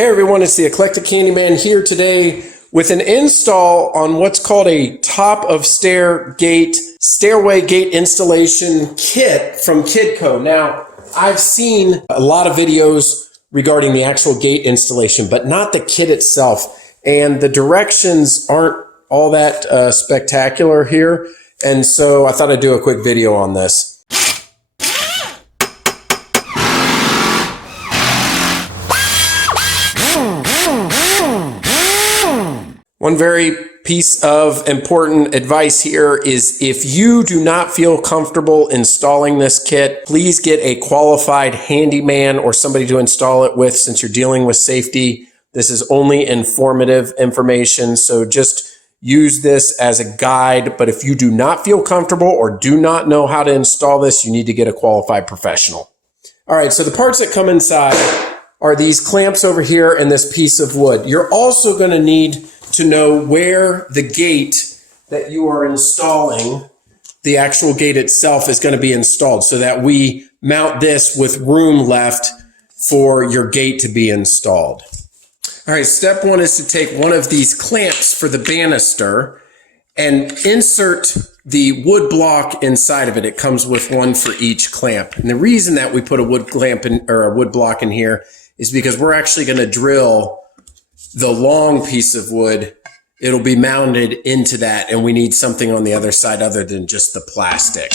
Hey everyone, it's the Eclectic Candyman here today with an install on what's called a top of stairway gate installation kit from KidCo. Now, I've seen a lot of videos regarding the actual gate installation, but not the kit itself. And the directions aren't all that spectacular here. And so I thought I'd do a quick video on this. One very piece of important advice here is if you do not feel comfortable installing this kit, please get a qualified handyman or somebody to install it with since you're dealing with safety. This is only informative information, so just use this as a guide. But if you do not feel comfortable or do not know how to install this, you need to get a qualified professional. All right, so the parts that come inside are these clamps over here and this piece of wood. You're also going to need to know where the gate that you are installing, the actual gate itself, is going to be installed so that we mount this with room left for your gate to be installed. All right, step one is to take one of these clamps for the banister and insert the wood block inside of it. It comes with one for each clamp. And the reason that we put a wood clamp in, or a wood block in here, is because we're actually going to drill the long piece of wood. It'll be mounted into that, and we need something on the other side other than just the plastic.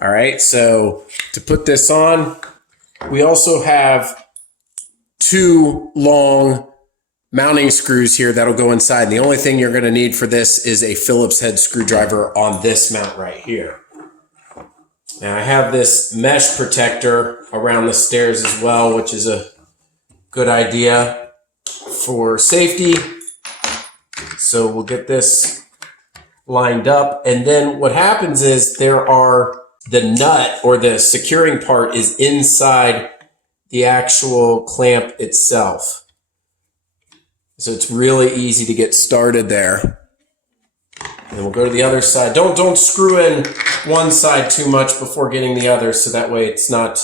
All right, so to put this on, we also have two long mounting screws here that'll go inside. The only thing you're going to need for this is a Phillips head screwdriver on this mount right here. Now I have this mesh protector around the stairs as well, which is a good idea for safety. So we'll get this lined up. And then what happens is the nut or the securing part is inside the actual clamp itself. So it's really easy to get started there. And we'll go to the other side. Don't screw in one side too much before getting the other, so that way it's not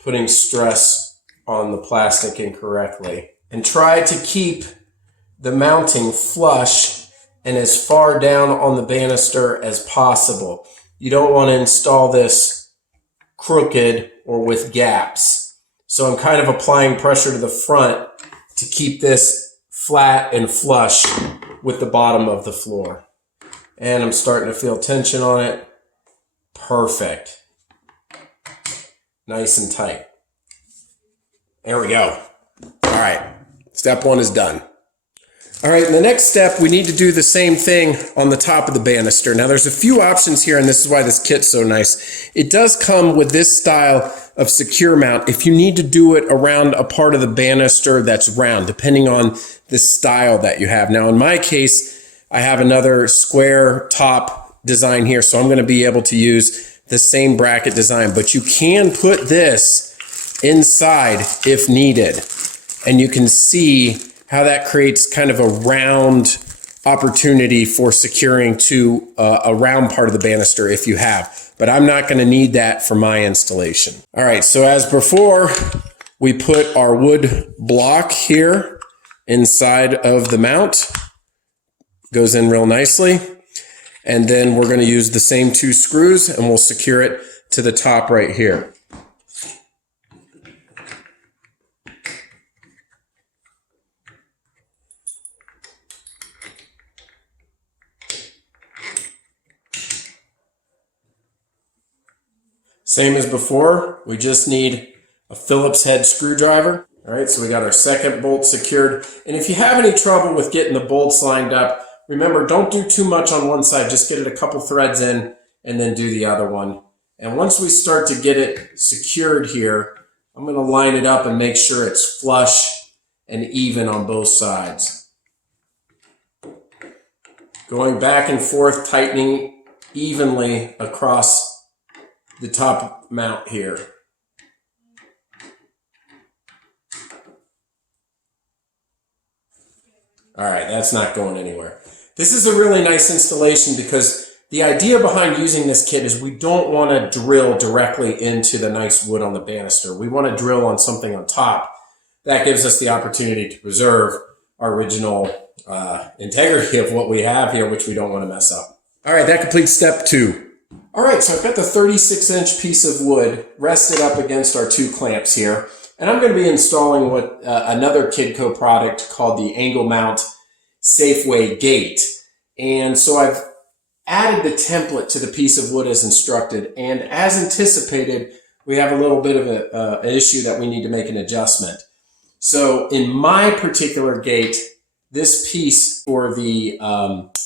putting stress on the plastic incorrectly. And try to keep the mounting flush and as far down on the banister as possible. You don't want to install this crooked or with gaps. So I'm kind of applying pressure to the front to keep this flat and flush with the bottom of the floor. And I'm starting to feel tension on it. Perfect. Nice and tight. There we go. All right. Step one is done. All right, in the next step, we need to do the same thing on the top of the banister. Now, there's a few options here, and this is why this kit's so nice. It does come with this style of secure mount if you need to do it around a part of the banister that's round, depending on the style that you have. Now, in my case, I have another square top design here, so I'm going to be able to use the same bracket design. But you can put this inside if needed. And you can see how that creates kind of a round opportunity for securing to a round part of the banister if you have. But I'm not going to need that for my installation. All right, so as before, we put our wood block here inside of the mount. Goes in real nicely. And then we're going to use the same two screws and we'll secure it to the top right here. Same as before, we just need a Phillips head screwdriver. All right, so we got our second bolt secured. And if you have any trouble with getting the bolts lined up, remember, don't do too much on one side. Just get it a couple threads in and then do the other one. And once we start to get it secured here, I'm going to line it up and make sure it's flush and even on both sides. Going back and forth, tightening evenly across the top mount here. All right, that's not going anywhere. This is a really nice installation because the idea behind using this kit is we don't want to drill directly into the nice wood on the banister. We want to drill on something on top that gives us the opportunity to preserve our original integrity of what we have here, which we don't want to mess up. All right, that completes step 2. All right, so I've got the 36-inch piece of wood rested up against our 2 clamps here, and I'm going to be installing what another KidCo product called the angle mount Safeway gate. And so I've added the template to the piece of wood as instructed, and as anticipated, we have a little bit of an issue that we need to make an adjustment. So in my particular gate, this piece for the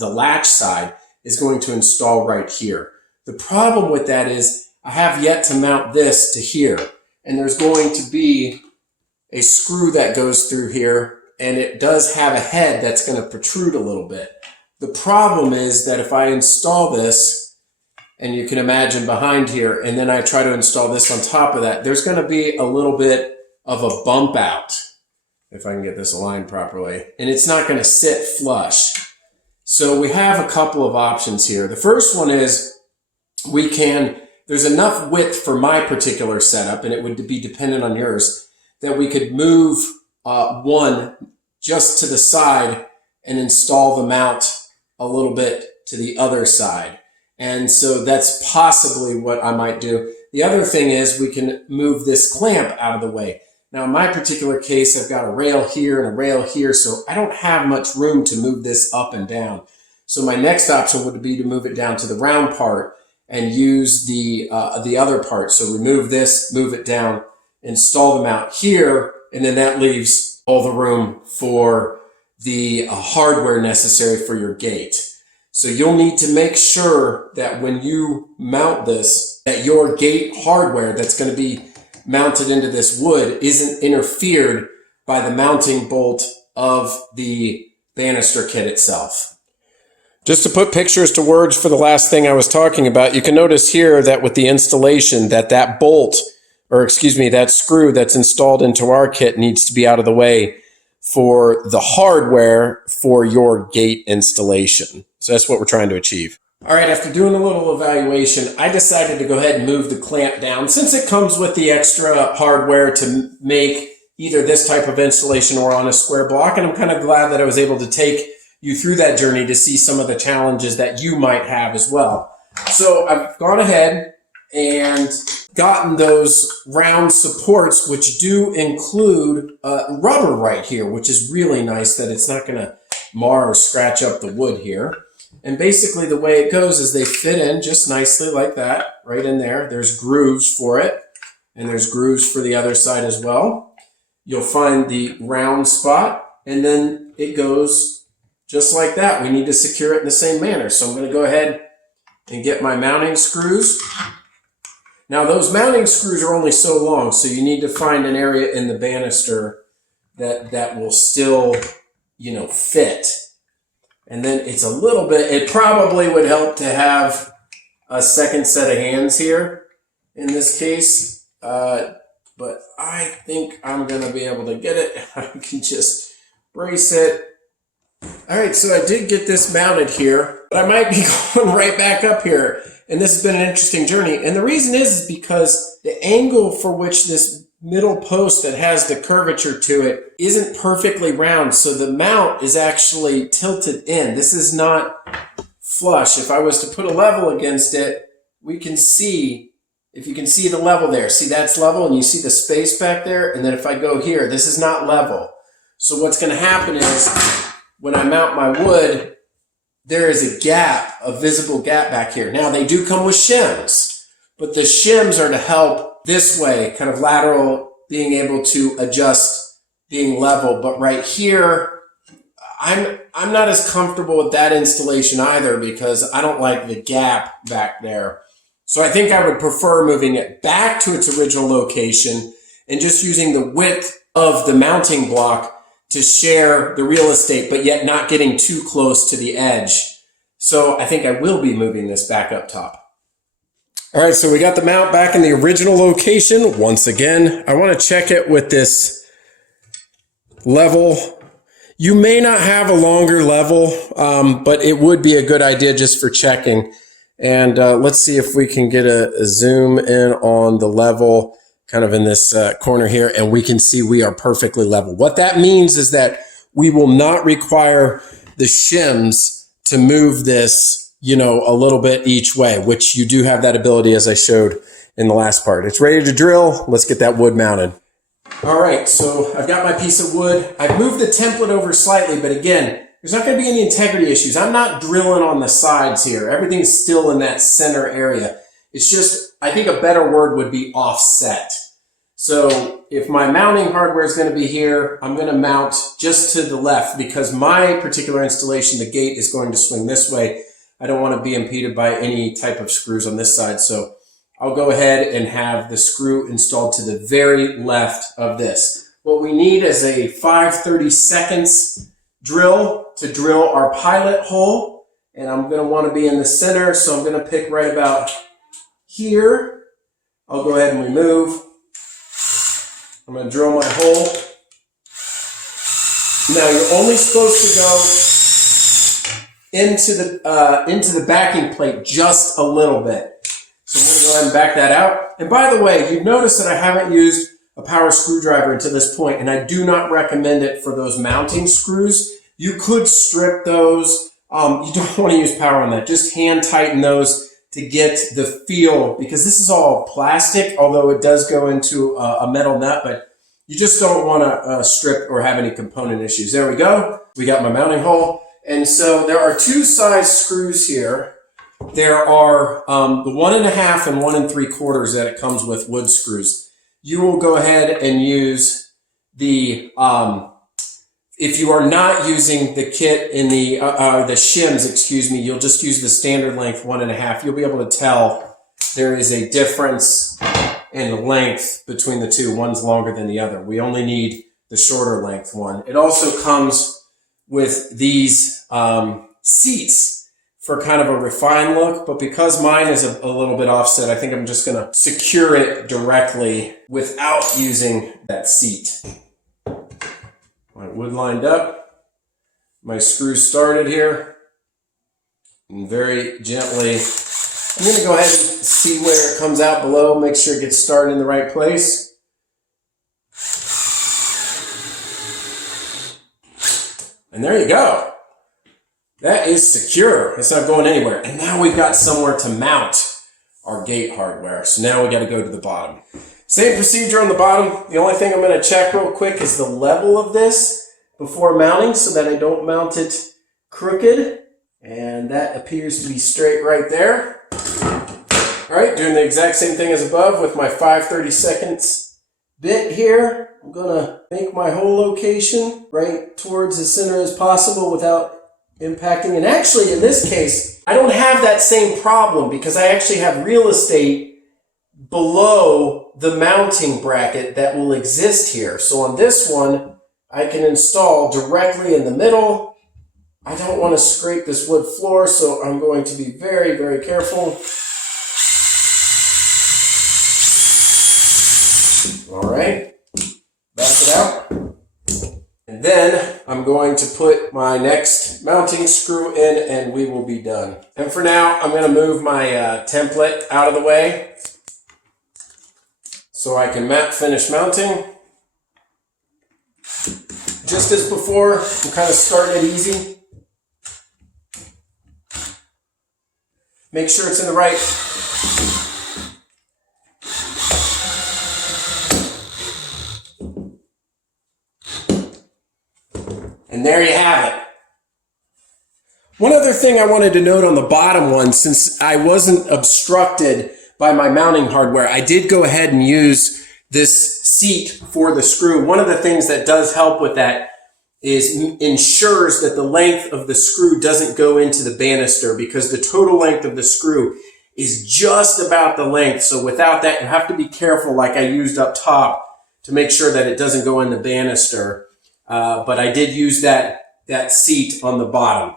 latch side is going to install right here. The problem with that is I have yet to mount this to here, and there's going to be a screw that goes through here, and it does have a head that's going to protrude a little bit. The problem is that if I install this, and you can imagine behind here, and then I try to install this on top of that, there's going to be a little bit of a bump out, if I can get this aligned properly, and it's not going to sit flush. So we have a couple of options here. The first one is there's enough width for my particular setup, and it would be dependent on yours, that we could move one just to the side and install the mount a little bit to the other side. And so that's possibly what I might do. The other thing is we can move this clamp out of the way. Now in my particular case, I've got a rail here and a rail here, so I don't have much room to move this up and down. So my next option would be to move it down to the round part and use the other part. So remove this, move it down, install the mount here, and then that leaves all the room for the hardware necessary for your gate. So you'll need to make sure that when you mount this, that your gate hardware that's going to be mounted into this wood isn't interfered by the mounting bolt of the banister kit itself. Just to put pictures to words for the last thing I was talking about, you can notice here that with the installation that bolt, or excuse me, that screw that's installed into our kit needs to be out of the way for the hardware for your gate installation. So that's what we're trying to achieve. All right, after doing a little evaluation, I decided to go ahead and move the clamp down since it comes with the extra hardware to make either this type of installation or on a square block. And I'm kind of glad that I was able to take you through that journey to see some of the challenges that you might have as well. So I've gone ahead and gotten those round supports, which do include rubber right here, which is really nice that it's not going to mar or scratch up the wood here. And basically the way it goes is they fit in just nicely like that, right in there. There's grooves for it, and there's grooves for the other side as well. You'll find the round spot, and then it goes just like that. We need to secure it in the same manner. So I'm going to go ahead and get my mounting screws. Now those mounting screws are only so long, so you need to find an area in the banister that will still, fit. And then it's a little bit, it probably would help to have a second set of hands here in this case, but I think I'm going to be able to get it. I can just brace it. All right, so I did get this mounted here, but I might be going right back up here. And this has been an interesting journey. And the reason is because the angle for which this middle post that has the curvature to it isn't perfectly round. So the mount is actually tilted in. This is not flush. If I was to put a level against it, we can see, if you can see the level there, see that's level, and you see the space back there. And then if I go here, this is not level. So what's going to happen is when I mount my wood, there is a gap, a visible gap back here. Now they do come with shims, but the shims are to help this way, kind of lateral, being able to adjust, being level. But right here, I'm not as comfortable with that installation either because I don't like the gap back there. So I think I would prefer moving it back to its original location and just using the width of the mounting block to share the real estate, but yet not getting too close to the edge. So I think I will be moving this back up top. All right, so we got the mount back in the original location. Once again, I want to check it with this level. You may not have a longer level, but it would be a good idea just for checking. And let's see if we can get a zoom in on the level, kind of in this corner here, and we can see we are perfectly level. What that means is that we will not require the shims to move this, you know, a little bit each way, which you do have that ability as I showed in the last part. It's ready to drill. Let's get that wood mounted. All right, so I've got my piece of wood. I've moved the template over slightly, but again, there's not going to be any integrity issues. I'm not drilling on the sides here. Everything's still in that center area. It's just, I think a better word would be offset. So if my mounting hardware is going to be here, I'm going to mount just to the left because my particular installation, the gate is going to swing this way. I don't want to be impeded by any type of screws on this side. So I'll go ahead and have the screw installed to the very left of this. What we need is a 5/32 drill to drill our pilot hole. And I'm going to want to be in the center. So I'm going to pick right about here. I'll go ahead and remove. I'm going to drill my hole. Now you're only supposed to go into the backing plate just a little bit. So I'm going to go ahead and back that out. And by the way, you've noticed that I haven't used a power screwdriver until this point, and I do not recommend it for those mounting screws. You could strip those. You don't want to use power on that. Just hand tighten those to get the feel, because this is all plastic, although it does go into a metal nut, but you just don't want to strip or have any component issues. There we go. We got my mounting hole. And so there are two size screws here. There are the 1.5 and 1 3/4 that it comes with, wood screws. You will go ahead and use the, if you are not using the kit in the shims, excuse me, you'll just use the standard length 1.5. You'll be able to tell there is a difference in length between the two. One's longer than the other. We only need the shorter length one. It also comes with these seats for kind of a refined look, but because mine is a little bit offset, I think I'm just going to secure it directly without using that seat. My wood lined up, my screws started here, and very gently, I'm going to go ahead and see where it comes out below, make sure it gets started in the right place. And there you go. That is secure. It's not going anywhere. And now we've got somewhere to mount our gate hardware. So now we got to go to the bottom. Same procedure on the bottom. The only thing I'm going to check real quick is the level of this before mounting so that I don't mount it crooked. And that appears to be straight right there. All right, doing the exact same thing as above with my 5/32 bit here. I'm going to make my hole location right towards the center as possible without impacting. And actually, in this case, I don't have that same problem because I actually have real estate below the mounting bracket that will exist here. So on this one, I can install directly in the middle. I don't want to scrape this wood floor, so I'm going to be very, very careful. All right, back it out. And then I'm going to put my next mounting screw in and we will be done. And for now, I'm going to move my template out of the way so I can finish mounting. Just as before, I'm kind of starting it easy. Make sure it's in the right. And there you have it. One other thing I wanted to note on the bottom one, since I wasn't obstructed by my mounting hardware, I did go ahead and use this seat for the screw. One of the things that does help with that is ensures that the length of the screw doesn't go into the banister, because the total length of the screw is just about the length. So without that, you have to be careful, like I used up top, to make sure that it doesn't go in the banister. But I did use that seat on the bottom.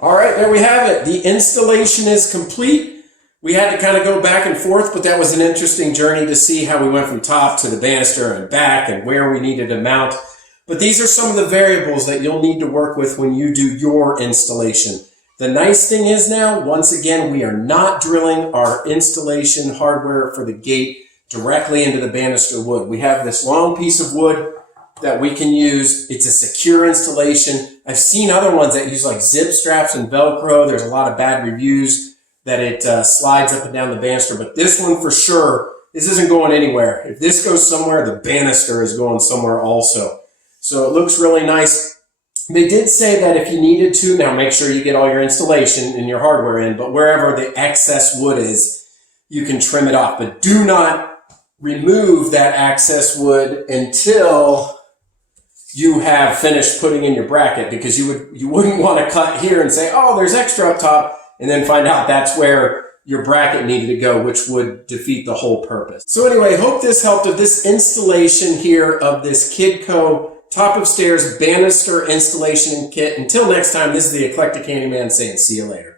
All right, there we have it. The installation is complete. We had to kind of go back and forth, but that was an interesting journey to see how we went from top to the banister and back and where we needed to mount. But these are some of the variables that you'll need to work with when you do your installation. The nice thing is now, once again, we are not drilling our installation hardware for the gate directly into the banister wood. We have this long piece of wood that we can use. It's a secure installation. I've seen other ones that use like zip straps and Velcro. There's a lot of bad reviews that it slides up and down the banister, but this one for sure, this isn't going anywhere. If this goes somewhere, the banister is going somewhere also. So it looks really nice. They did say that if you needed to, now make sure you get all your installation and your hardware in, but wherever the excess wood is, you can trim it off. But do not remove that excess wood until you have finished putting in your bracket, because you wouldn't want to cut here and say, oh, there's extra up top, and then find out that's where your bracket needed to go, which would defeat the whole purpose. So anyway, hope this helped with this installation here of this KidCo top of stairs banister installation kit. Until next time, this is the Eclectic Handyman saying see you later.